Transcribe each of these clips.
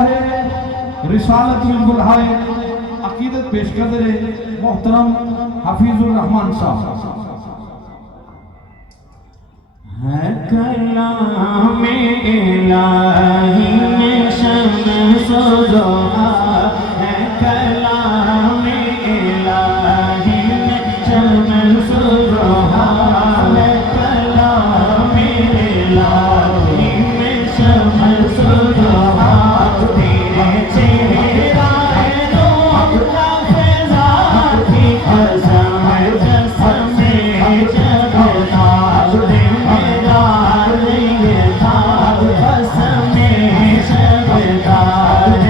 शाह रिसालत बिल्कुल हाय अकीदत पेश कर दे मोहतरम हफीजुर रहमान साहब है कलाम इलाही में शम्स ज़ोहा है कलाम इलाही में शम्स ज़ोहा है कलाम इलाही में शम्स ज़ोहा तेरे चेहरा दो लफ्ज़ा की कसम जस्मे जगतार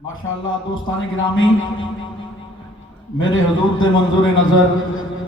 माशाअल्लाह दोस्तान गिरामी मेरे हुजूर दे मंजूर नज़र